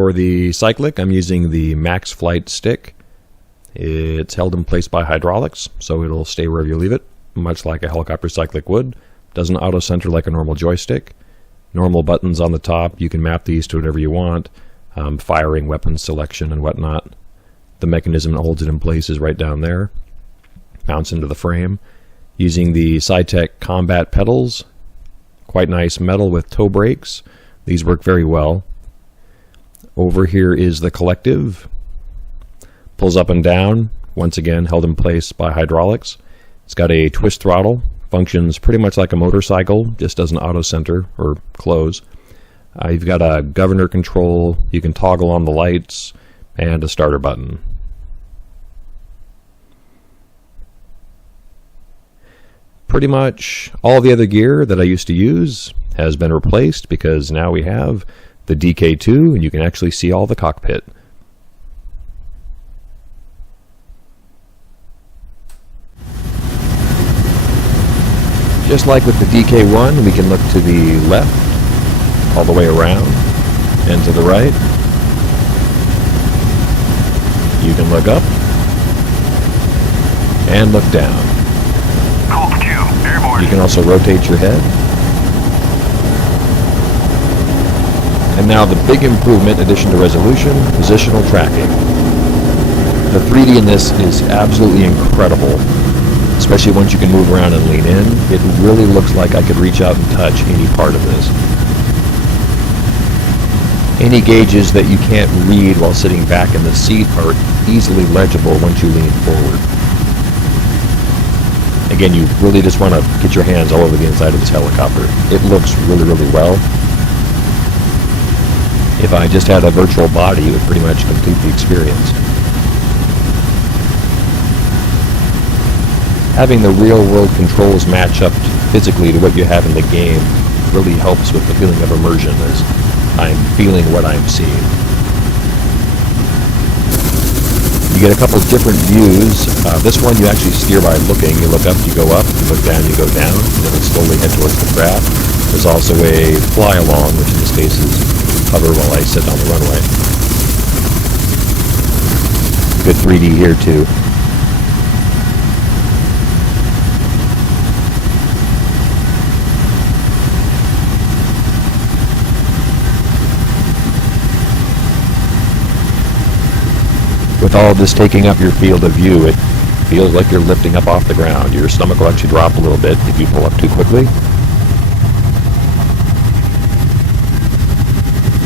For the cyclic, I'm using the Max Flight stick. It's held in place by hydraulics, so it'll stay wherever you leave it, much like a helicopter cyclic would. Doesn't auto-center like a normal joystick. Normal buttons on the top, you can map these to whatever you want. Firing, weapon selection, and whatnot. The mechanism that holds it in place is right down there. Mounts into the frame. Using the Cytec combat pedals. Quite nice metal with toe brakes. These work very well. Over here is the collective. Pulls up and down, once again held in place by hydraulics. It's got a twist throttle, functions pretty much like a motorcycle, just doesn't auto-center or close. You've got a governor control, you can toggle on the lights, and a starter button. Pretty much all the other gear that I used to use has been replaced because now we have the DK2 and you can actually see all the cockpit. Just like with the DK1, we can look to the left, all the way around, and to the right. You can look up, and look down. You can also rotate your head. And now the big improvement, in addition to resolution, positional tracking. The 3D in this is absolutely incredible. Especially once you can move around and lean in, it really looks like I could reach out and touch any part of this. Any gauges that you can't read while sitting back in the seat are easily legible once you lean forward. Again, you really just want to get your hands all over the inside of this helicopter. It looks really, really well. If I just had a virtual body, it would pretty much complete the experience. Having the real-world controls match up physically to what you have in the game really helps with the feeling of immersion as I'm feeling what I'm seeing. You get a couple different views. This one you actually steer by looking. You look up, you go up, you look down, you go down, and then slowly head towards the craft. There's also a fly-along, which in this case is hover while I sit on the runway. Good 3D here too. With all of this taking up your field of view, it feels like you're lifting up off the ground. Your stomach will actually drop a little bit if you pull up too quickly.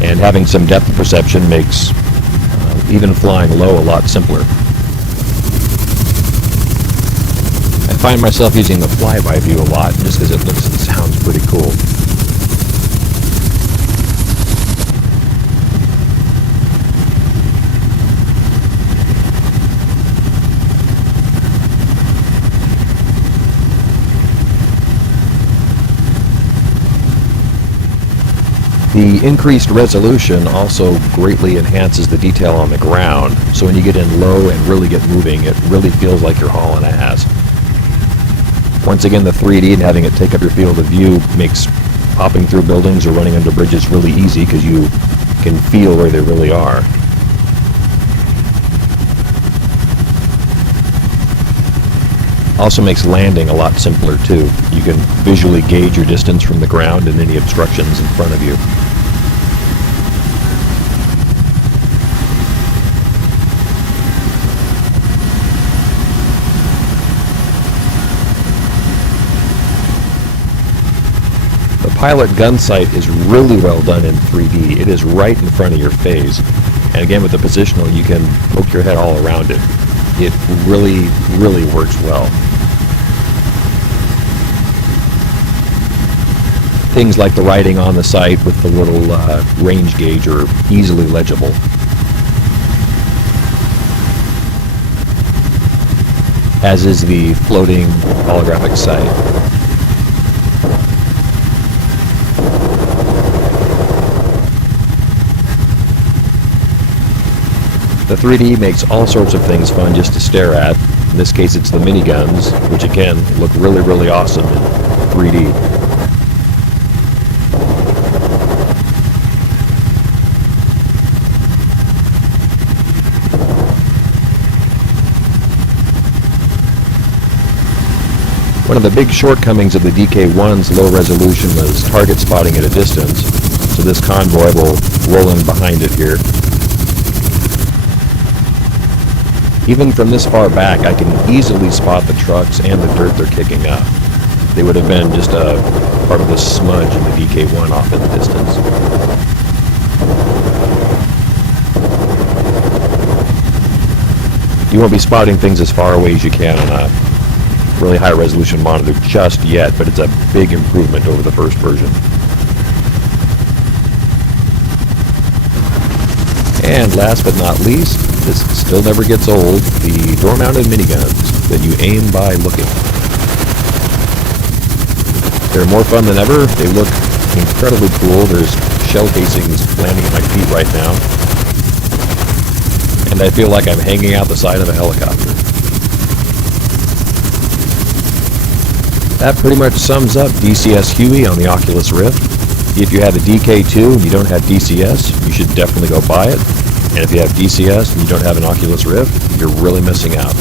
And having some depth perception makes even flying low a lot simpler. I find myself using the flyby view a lot just because it looks and sounds pretty cool. The increased resolution also greatly enhances the detail on the ground, so when you get in low and really get moving, it really feels like you're hauling ass. Once again, the 3D and having it take up your field of view makes popping through buildings or running under bridges really easy because you can feel where they really are. Also makes landing a lot simpler too. You can visually gauge your distance from the ground and any obstructions in front of you. The pilot Gunsight is really well done in 3D. It is right in front of your face. And again, with the positional, you can poke your head all around it. It really, really works well. Things like the writing on the sight with the little range gauge are easily legible. As is the floating holographic sight. The 3D makes all sorts of things fun just to stare at. In this case, it's the miniguns, which again look really, really awesome in 3D. One of the big shortcomings of the DK1's low resolution was target spotting at a distance, so this convoy will roll in behind it here. Even from this far back, I can easily spot the trucks and the dirt they're kicking up. They would have been just a part of the smudge in the DK1 off in the distance. You won't be spotting things as far away as you can on a really high resolution monitor just yet, but it's a big improvement over the first version. And last but not least, this still never gets old, the door-mounted miniguns that you aim by looking. They're more fun than ever. They look incredibly cool. There's shell casings landing at my feet right now. And I feel like I'm hanging out the side of a helicopter. That pretty much sums up DCS Huey on the Oculus Rift. If you have a DK2 and you don't have DCS, you should definitely go buy it. And if you have DCS and you don't have an Oculus Rift, you're really missing out.